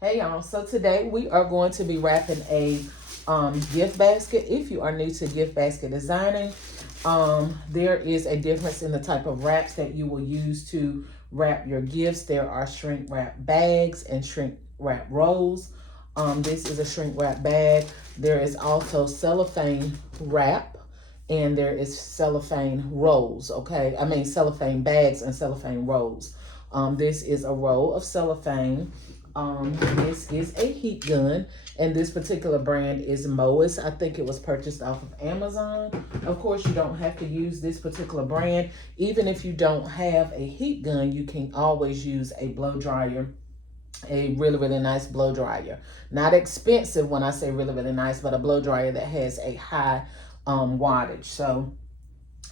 Hey y'all, so today we are going to be wrapping a gift basket. If you are new to gift basket designing, there is a difference in the type of wraps that you will use to wrap your gifts. There are shrink wrap bags and shrink wrap rolls. This is a shrink wrap bag. There is also cellophane wrap and there is cellophane rolls, okay? I mean cellophane bags and cellophane rolls. This is a roll of cellophane. This is a heat gun, and this particular brand is Mois. I think it was purchased off of Amazon. Of course, you don't have to use this particular brand. Even if you don't have a heat gun, you can always use a blow dryer, a really nice blow dryer. Not expensive when I say really nice, but a blow dryer that has a high wattage. So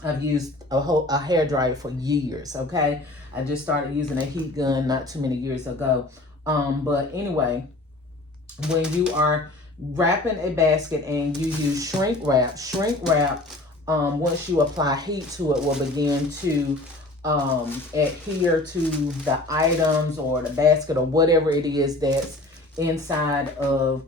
I've used a hair dryer for years, okay? I just started using a heat gun not too many years ago. But anyway, when you are wrapping a basket and you use shrink wrap, once you apply heat to it, will begin to adhere to the items or the basket or whatever it is that's inside of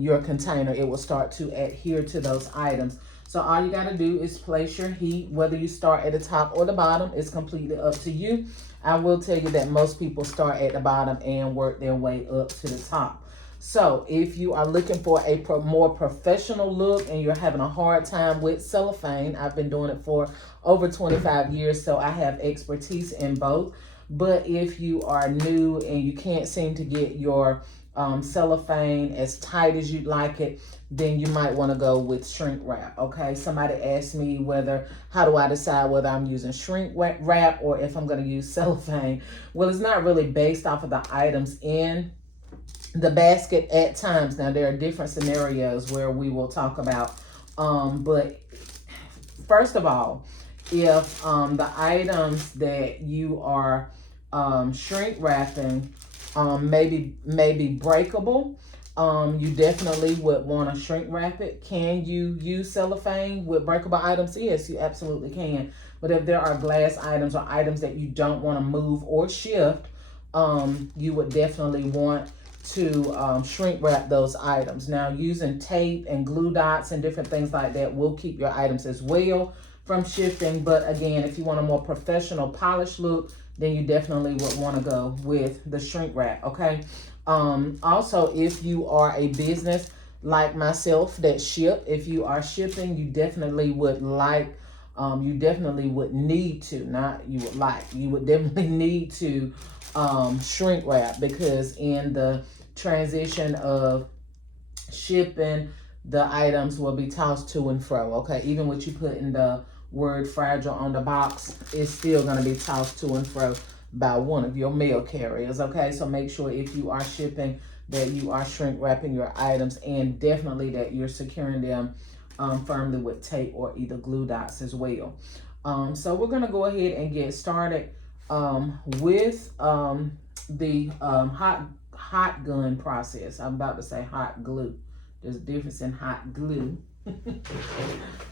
your container. It will start to adhere to those items. So all you got to do is place your heat, whether you start at the top or the bottom, it's completely up to you. I will tell you that most people start at the bottom and work their way up to the top. So if you are looking for a more professional look and you're having a hard time with cellophane, I've been doing it for over 25 years, so I have expertise in both. But if you are new and you can't seem to get your cellophane as tight as you'd like it, then you might want to go with shrink wrap, okay? Somebody asked me how do I decide whether I'm using shrink wrap or if I'm going to use cellophane. Well, it's not really based off of the items in the basket at times. Now, there are different scenarios where we will talk about, but first of all, if the items that you are shrink wrapping maybe breakable, you definitely would want to shrink wrap it. Can you use cellophane with breakable items? Yes, you absolutely can. But if there are glass items or items that you don't want to move or shift, you would definitely want to shrink wrap those items. Now, using tape and glue dots and different things like that will keep your items as well from shifting. But again, if you want a more professional polished look, then you definitely would want to go with the shrink wrap, okay? Also, if you are a business like myself that if you are shipping, you definitely would you would definitely need to shrink wrap, because in the transition of shipping, the items will be tossed to and fro, okay? Even what you put in the word fragile on the box is still going to be tossed to and fro by one of your mail carriers, okay? So make sure if you are shipping that you are shrink wrapping your items, and definitely that you're securing them firmly with tape or either glue dots as well. So we're going to go ahead and get started with the hot gun process. I'm about to say hot glue. There's a difference in hot glue,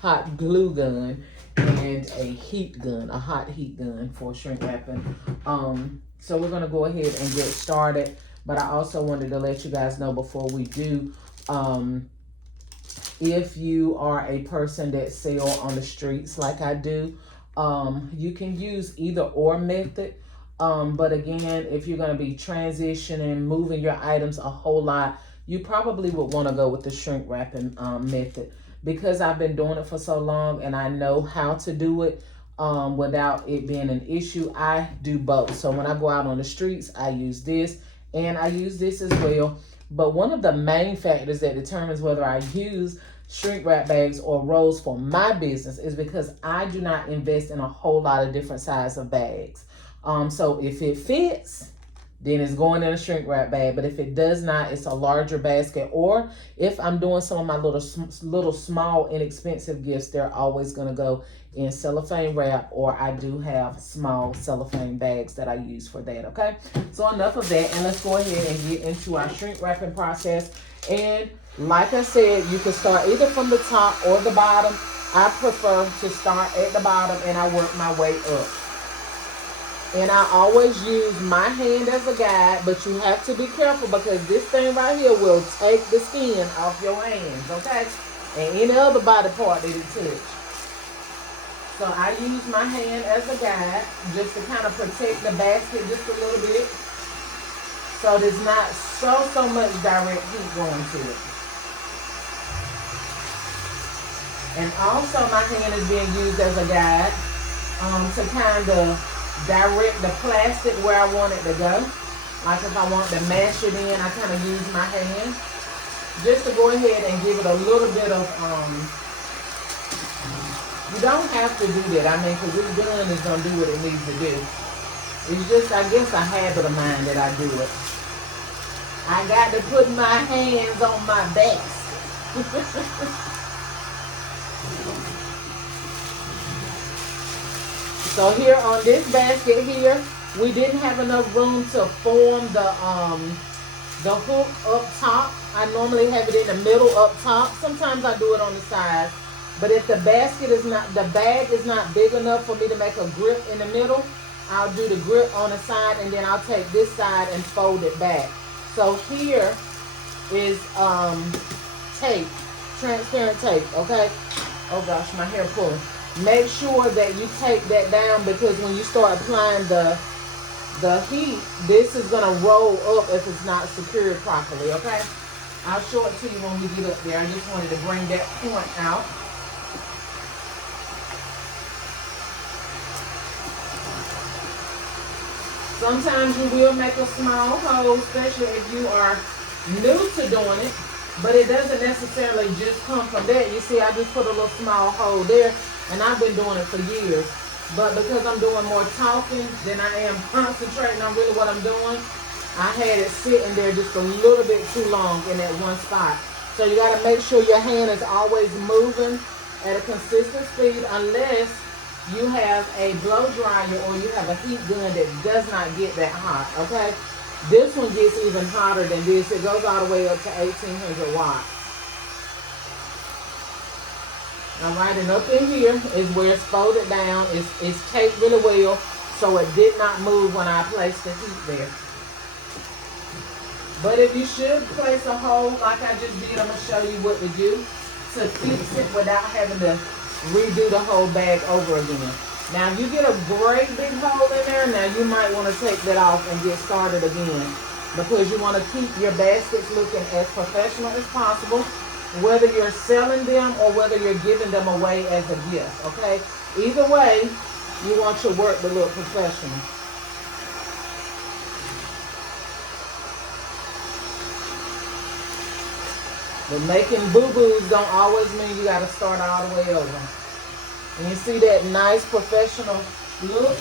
hot glue gun, and a heat gun, a hot heat gun for shrink wrapping. So we're gonna go ahead and get started, but I also wanted to let you guys know before we do, if you are a person that sell on the streets like I do, you can use either or method. But again, if you're gonna be transitioning, moving your items a whole lot, you probably would want to go with the shrink wrapping method. Because I've been doing it for so long and I know how to do it without it being an issue, I do both. So when I go out on the streets, I use this and I use this as well. But one of the main factors that determines whether I use shrink wrap bags or rolls for my business is because I do not invest in a whole lot of different sizes of bags. So if it fits, then it's going in a shrink wrap bag. But if it does not, it's a larger basket. Or if I'm doing some of my little small inexpensive gifts, they're always going to go in cellophane wrap, or I do have small cellophane bags that I use for that, okay? So enough of that, and let's go ahead and get into our shrink wrapping process. And like I said, you can start either from the top or the bottom. I prefer to start at the bottom and I work my way up. And I always use my hand as a guide, but you have to be careful because this thing right here will take the skin off your hands, okay? And any other body part that it touches. So I use my hand as a guide just to kind of protect the basket just a little bit. So there's not so much direct heat going to it. And also my hand is being used as a guide to kind of direct the plastic where I want it to go. Like if I want to mash it in, I kind of use my hand just to go ahead and give it a little bit of, you don't have to do that. I mean, because this gun is going to do what it needs to do. It's just, I guess, a habit of mine that I do it. I got to put my hands on my basket. So here on this basket here, we didn't have enough room to form the hook up top. I normally have it in the middle up top. Sometimes I do it on the side. But if the basket is not, the bag is not big enough for me to make a grip in the middle, I'll do the grip on the side and then I'll take this side and fold it back. So here is tape, transparent tape, okay? Oh gosh, my hair pulling. Make sure that you tape that down because when you start applying the heat, this is going to roll up if it's not secured properly, okay? I'll show it to you when we get up there. I just wanted to bring that point out. Sometimes you will make a small hole, especially if you are new to doing it, but it doesn't necessarily just come from that. You see, I just put a little small hole there. And I've been doing it for years. But because I'm doing more talking than I am concentrating on really what I'm doing, I had it sitting there just a little bit too long in that one spot. So you got to make sure your hand is always moving at a consistent speed unless you have a blow dryer or you have a heat gun that does not get that hot, okay? This one gets even hotter than this. It goes all the way up to 1800 watts. All right, and up in here is where it's folded down. It's taped really well, so it did not move when I placed the heat there. But if you should place a hole like I just did, I'm going to show you what to do to fix it without having to redo the whole bag over again. Now, if you get a great big hole in there, now you might want to take that off and get started again because you want to keep your baskets looking as professional as possible, whether you're selling them or whether you're giving them away as a gift, okay? Either way, you want your work to look professional. But making boo-boos don't always mean you got to start all the way over. And you see that nice professional look?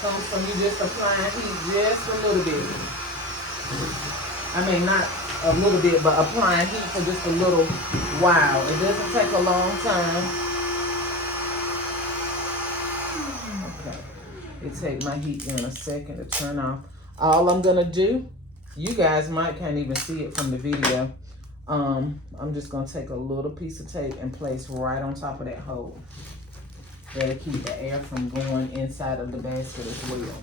Comes from you just applying heat just a little bit. I mean, not a little bit, but applying heat for just a little while. It doesn't take a long time. Okay. It takes my heat in a second to turn off. All I'm going to do, you guys can't even see it from the video. I'm just going to take a little piece of tape and place right on top of that hole. That'll keep the air from going inside of the basket as well.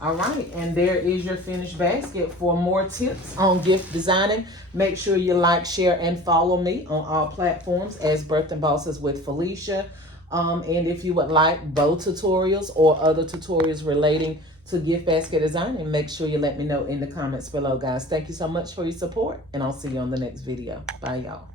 All right, and there is your finished basket. For more tips on gift designing, make sure you like, share, and follow me on all platforms as Birthing Bosses with Felicia. And if you would like bow tutorials or other tutorials relating to gift basket designing, make sure you let me know in the comments below, guys. Thank you so much for your support, and I'll see you on the next video. Bye, y'all.